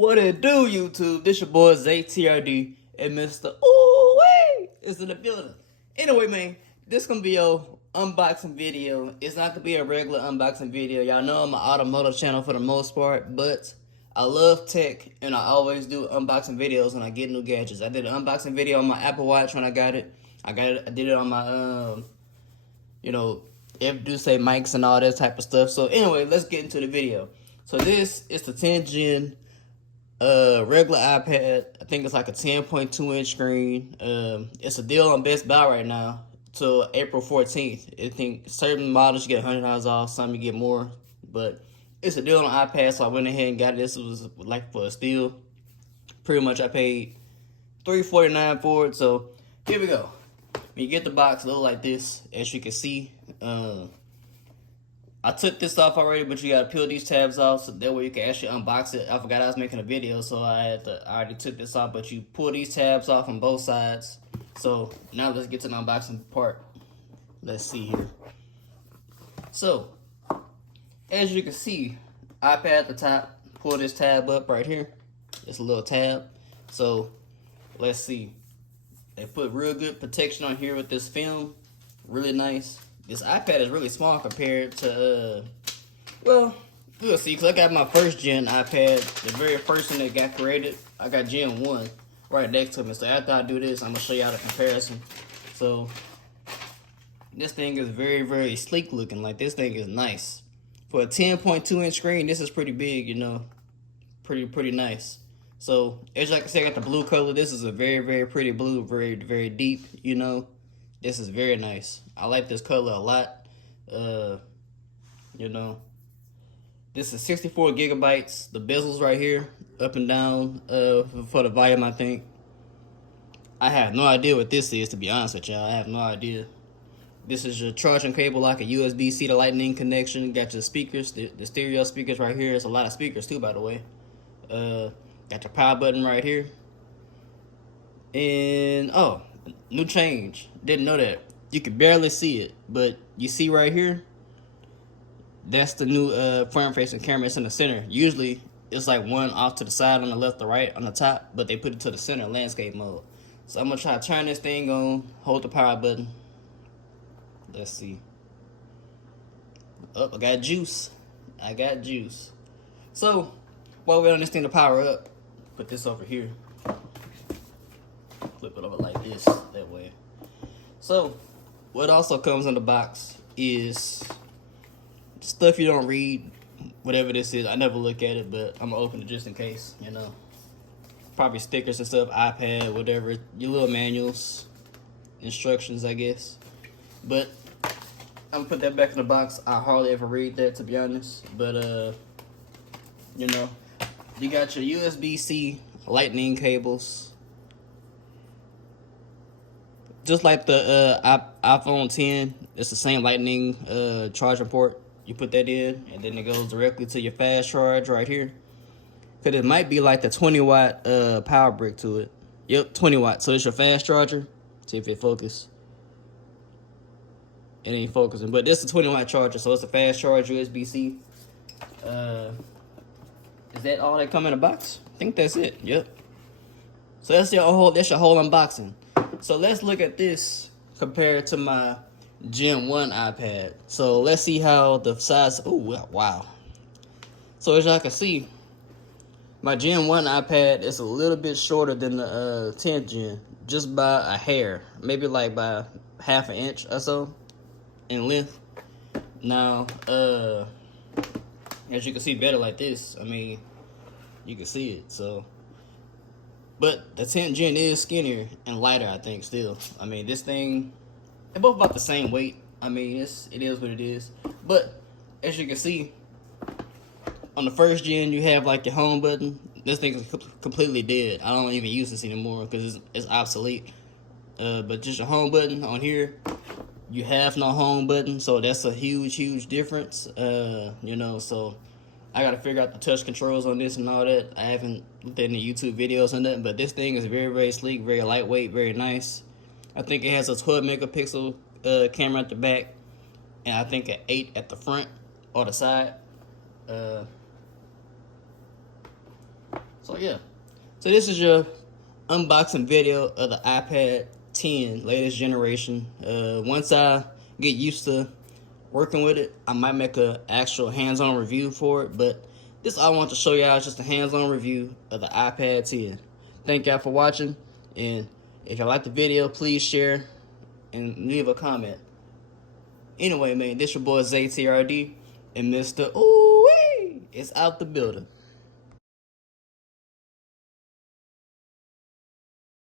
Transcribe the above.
What it do, YouTube? This your boy ZTRD and Mr. Ooh is in the building. Anyway, man, this gonna be your unboxing video. It's not gonna be a regular unboxing video. Y'all know I'm an automotive channel for the most part, but I love tech and I always do unboxing videos when I get new gadgets. I did an unboxing video on my Apple Watch when I got it. I did it on my if do say mics and all that type of stuff. So anyway, let's get into the video. So this is the 10th gen regular iPad. I think it's like a 10.2 inch screen. It's a deal on Best Buy right now till April 14th. I think certain models you get $100 off, some you get more, but it's a deal on iPad, so I went ahead and got it. This was like for a steal. Pretty much I paid $349 for it. So here we go. When you get the box, it looks like this, as you can see. I took this off already, but you gotta peel these tabs off so that way you can actually unbox it. I forgot I was making a video, so I already took this off, but you pull these tabs off on both sides. So now let's get to the unboxing part. Let's see here. So as you can see, iPad at the top, pull this tab up right here. It's a little tab. So let's see. They put real good protection on here with this film. Really nice. This iPad is really small compared to, well, we'll see, because I got my first gen iPad, the very first one that got created. I got Gen 1 right next to me. So after I do this, I'm going to show y'all the comparison. So this thing is very, very sleek looking. Like, this thing is nice. For a 10.2 inch screen, this is pretty big, you know. Pretty nice. So, as like I said, I got the blue color. This is a very, very pretty blue, very, very deep, you know. This is very nice. I like this color a lot. You know, this is 64 gigabytes. The bezels right here, up and down, for the volume, I think. I have no idea what this is, to be honest with y'all. I have no idea. This is your charging cable, like a USB-C to Lightning connection. You got your speakers, the stereo speakers right here. It's a lot of speakers too, by the way. Got your power button right here. And, oh, new change. Didn't know that. You can barely see it, but you see right here, that's the new front-facing camera. It's in the center. Usually, it's like one off to the side on the left or right on the top, but they put it to the center, landscape mode. So I'm gonna try to turn this thing on, hold the power button. Let's see. Oh, I got juice. I got juice. So, while we're on this thing to power up, put this over here. Flip it over like this, that way. So, what also comes in the box is stuff you don't read, whatever this is. I never look at it, but I'm gonna open it just in case, you know. Probably stickers and stuff, iPad, whatever. Your little manuals, instructions, I guess. But I'm gonna put that back in the box. I hardly ever read that, to be honest. But you know, you got your USB-C Lightning cables. Just like the iPhone 10, it's the same Lightning charging port. You put that in, and then it goes directly to your fast charge right here. Because it might be like the 20-watt power brick to it. Yep, 20 watts. So it's your fast charger. See if it focus. It ain't focusing, but this is a 20-watt charger, so it's a fast charge USB-C. Is that all that come in the box? I think that's it. Yep. So that's your whole unboxing. So let's look at this compared to my Gen 1 iPad. So let's see how the size. Oh wow. So as y'all can see, my Gen 1 iPad is a little bit shorter than the 10th gen, just by a hair, maybe like by half an inch or so in length. Now, as you can see better like this, I mean, you can see it. So, but the 10th gen is skinnier and lighter, I think. Still, I mean, this thing, they're both about the same weight. I mean, it is what it is. But as you can see, on the first gen, you have like your home button. This thing is completely dead. I don't even use this anymore because it's obsolete. But just your home button on here, you have no home button, so that's a huge difference. You know, so I gotta figure out the touch controls on this and all that. I haven't looked at any YouTube videos on that, but this thing is very sleek, very lightweight, very nice. I think it has a 12 megapixel camera at the back, and I think an 8 at the front or the side. So yeah. So this is your unboxing video of the iPad 10 latest generation. Once I get used to working with it, I might make an actual hands-on review for it, but this all I want to show y'all is just a hands-on review of the iPad 10. Thank y'all for watching, and if y'all like the video, please share and leave a comment. Anyway, man, this your boy ZayTRD, and Mr. Ooh-wee is out the building.